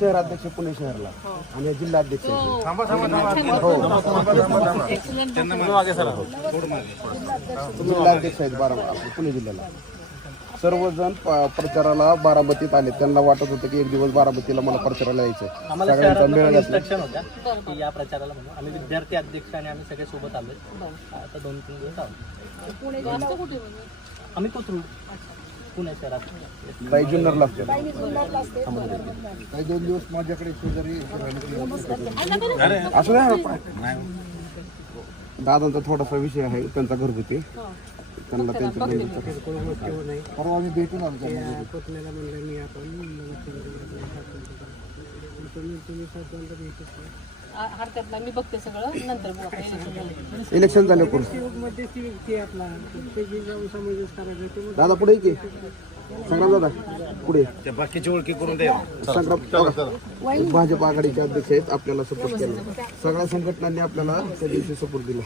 शहराध्यक्ष पुणे शहरला आणि जिल्हाध्यक्ष जिल्हाध्यक्ष आहेत बारामती पुणे जिल्ह्याला. सर्वजण प्रचाराला बारामतीत आले. त्यांना वाटत होतं की एक दिवस बारामतीला मला प्रचाराला यायचं. सगळ्यांचा मेळ घातला या प्रचाराला म्हणून आम्ही विद्यार्थी अध्यक्ष आणि आम्ही सगळे सोबत आलो. आता 2-3 दिवस आलो. आम्ही कोथरूड पुणे शहरात काही जुन्नरला असते. काही 2 दिवस माझ्याकडे शेजारी असं नाही. दादांचा थोडासा विषय आहे त्यांचा घरगुती. त्यांना त्यांच्या परवा आम्ही भेटून आलो. मी बघते सगळं नंतर इलेक्शन झालं कोण दादा पुढे की संग्राम दादा पुढे बाकीची ओळखी करून द्या. संग्राम भाजप आघाडीचे अध्यक्ष आहेत. आपल्याला सपोर्ट केला. सगळ्या संघटनांनी आपल्याला त्या दिवशी सपोर्ट दिला.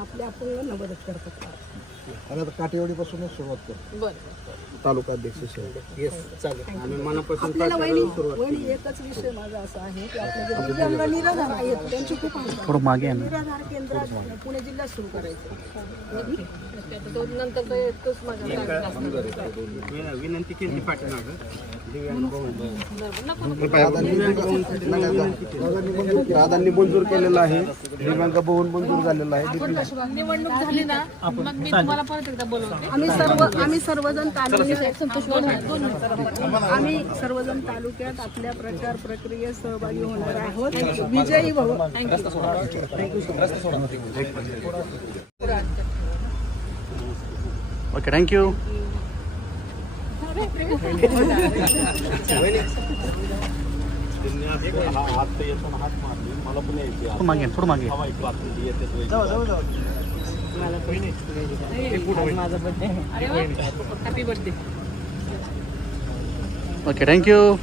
आपल्या आपण मदत करतात आणि आता काटेवाडीपासूनच सुरुवात करतो. तालुका अध्यक्ष आणि मनापासून वहिनी एकच विषय माझा असा आहे की आपल्या जे दिव्यांग निराधार आहेत त्यांची खूप निराधार केंद्र पुणे जिल्ह्यात सुरू करायचं. नंतर विनंती केली पाठीमागं दादांनी मंजूर केलेला आहे. दिव्यांग भवन मंजूर झालेला आहे. निवडणूक झाली ना मग मी तुम्हाला परत एकदा बोलवते. आम्ही सर्वजण आम्ही सर्वजण तालुक्यात आपल्या प्रचार प्रक्रियेत सहभागी होणार आहोत. विजयी भाऊ. Okay thank you. मागे थोडं मागे. Happy birthday. Okay thank you.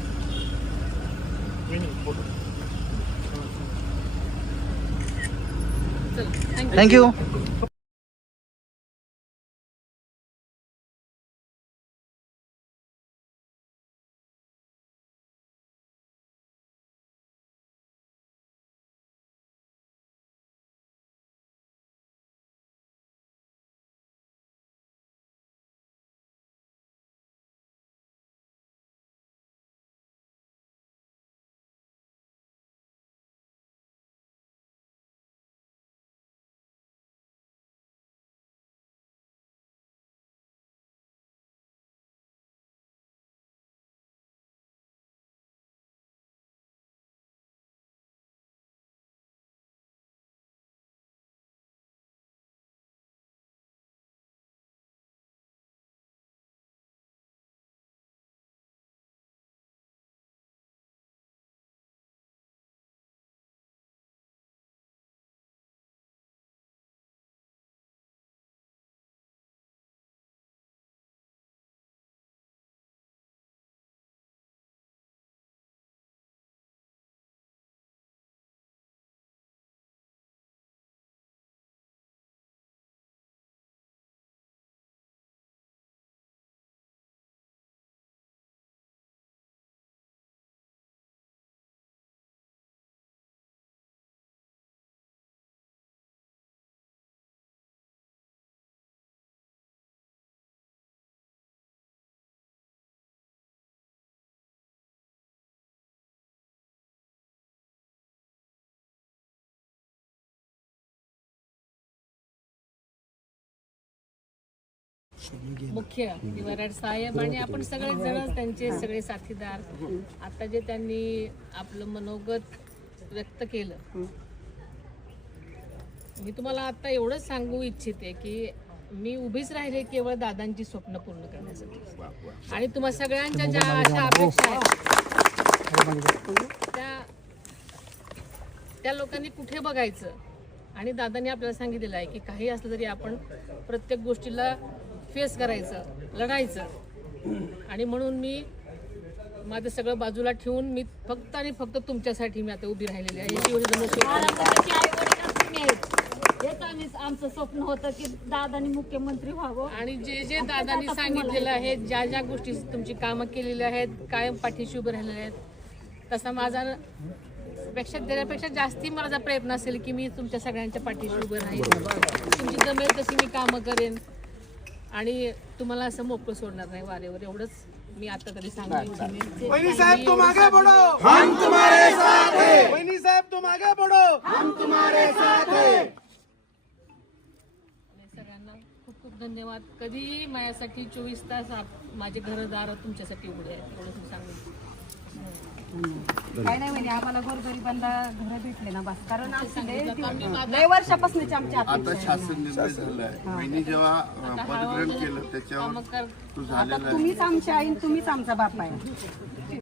Thank you. मुख्य वराड साहेब आणि आपण सगळे जण त्यांचे सगळे साथीदार. आता जे त्यांनी आपलं मनोगत व्यक्त केलं, मी तुम्हाला आता एवढंच सांगू इच्छिते की मी उभीच राहिले केवळ दादांची स्वप्न पूर्ण करण्यासाठी. आणि तुम्हा सगळ्यांच्या ज्या अशा अपेक्षा आहेत त्या लोकांनी कुठे बघायचं. आणि दादांनी आपल्याला सांगितलेलं आहे की काही असलं तरी आपण प्रत्येक गोष्टीला फेस करायचं, लढायचं. आणि म्हणून मी माझं सगळं बाजूला ठेवून मी फक्त आणि फक्त तुमच्यासाठी मी आता उभी राहिलेली आहे. हेच आमचं स्वप्न होतं की दादानी मुख्यमंत्री व्हावं. आणि जे जे दादांनी सांगितलेलं आहे, ज्या ज्या गोष्टी तुमची कामं केलेली आहेत, कायम पाठीशी उभे राहिलेले आहेत, तसा माझा देण्यापेक्षा जास्ती माझा प्रयत्न असेल की मी तुमच्या सगळ्यांच्या पाठीशी उभे राहील. तुमची जमेल तशी मी कामं करेन आणि तुम्हाला असं मोकळं सोडणार नाही वारेवर. एवढंच मी आता तरी सांगू इच्छिते. वहिनी साहेब तुम आगे बढ़ो, हम तुम्हारे साथ हैं. वहिनी साहेब तुम आगे बढ़ो, हम तुम्हारे साथ हैं. सगळ्यांना खूप खूप धन्यवाद. कधीही माझ्यासाठी 24 तास माझे घरदार तुमच्यासाठी उघडे आहेत. एवढंच मी सांगेन. काय नाही म्हणजे आम्हाला गोरगरिबांना घर भेटले ना बस. कारण लय वर्षापासूनच आमच्या आता शासन निर्णय झालाय. वहिनी जेव्हा पदग्रहण केलं त्याच्यावर कामं कर तो झालेला आहे. तुम्हीच आमच्या आई, तुम्हीच आमचा बाप आहे.